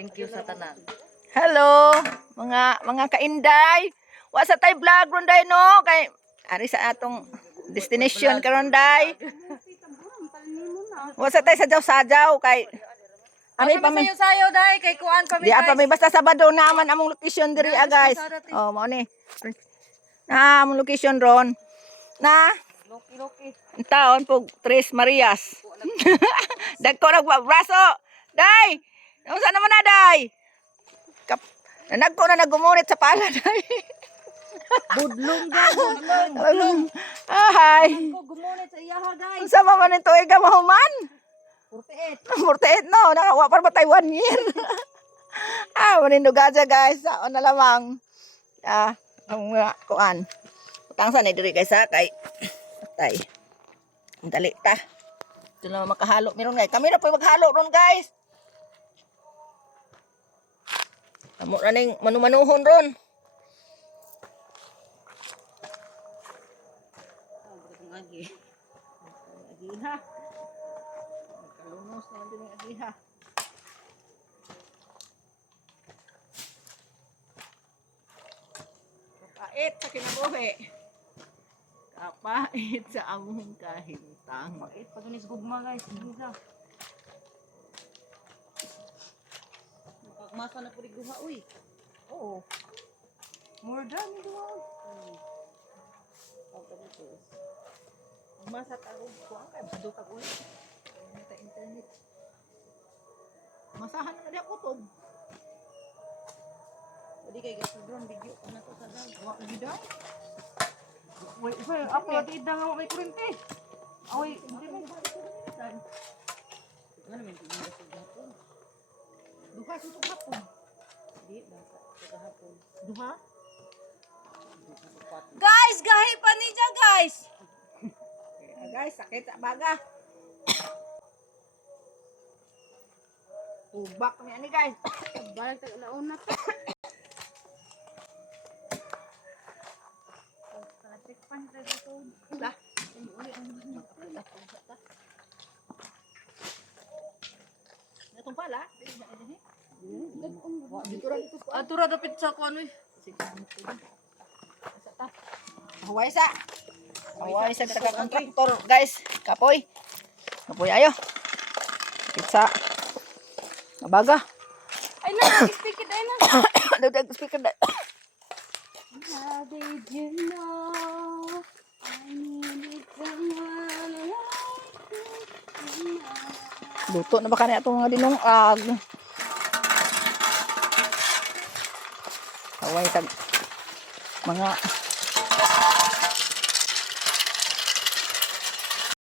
Thank you sa tanan. Hello, mga kainday. Wa sa tay vlog ron day no kay ari sa atong destination karon day. Wa sa tay sadyaw-sadyaw kay Ari pa may sayo dai kay kuan pa di apa may basta Sabado naman among location diri guys. Oh, mao ni. Among location ron. Na Loki. taon po Tres Marias. Dagko nagbraso. Day. Unsa naman na day? Nagko na nagumunit sa pala day. Budlong daw, budlong. Ay. Ko gumunit sa iyaha guys. Unsa man nito ay mahuman? 48. 48 no, nakawa pa ba tayo 1 year? Manindo gaja guys, saon na lamang. Ang kuan. Utangsan ni diri guys kay patay. Dali ta. Ito na makahalo meron guys. Kami na po maghalo ron guys. Amo na ning manumanuhon ron. Agi ha. Kalunos na din ang agi ha. Kapait sa kinabuhi. Kapait sa among kahintang. Mait pag nis gugma guys, gugma. Napagmasa na pud guha uy. Oo. More than duha. Masa tarong kuan kay bisdo ka ulit. Sa internet. Masahan na dia kutob. Pwede kay gasudron video ko na to sa daw. Wa gida. Wait, ako lagi idang nga may kurente. Away, hindi mo. Ano man tingin sa gahapon? Duha sa hapon. Di ba sa gahapon? Duha? Guys, gahi pa niya guys. Guys, sakit sa baga. Ubak kami ani guys. Balik tayo nauna to. Pan tayo dito. Lah. Natong pala. Dito ra dito ko. Atura dapit sa kuan uy. Huway sa. Huway sa taga kontraktor guys. Kapoy. Kapoy ayo. Pizza. Mabaga. Ay na, speaker ay na. Dagdag speaker da. How did you know I needed someone like you? Luto na ba kani atong mga dinungag? Huway sa mga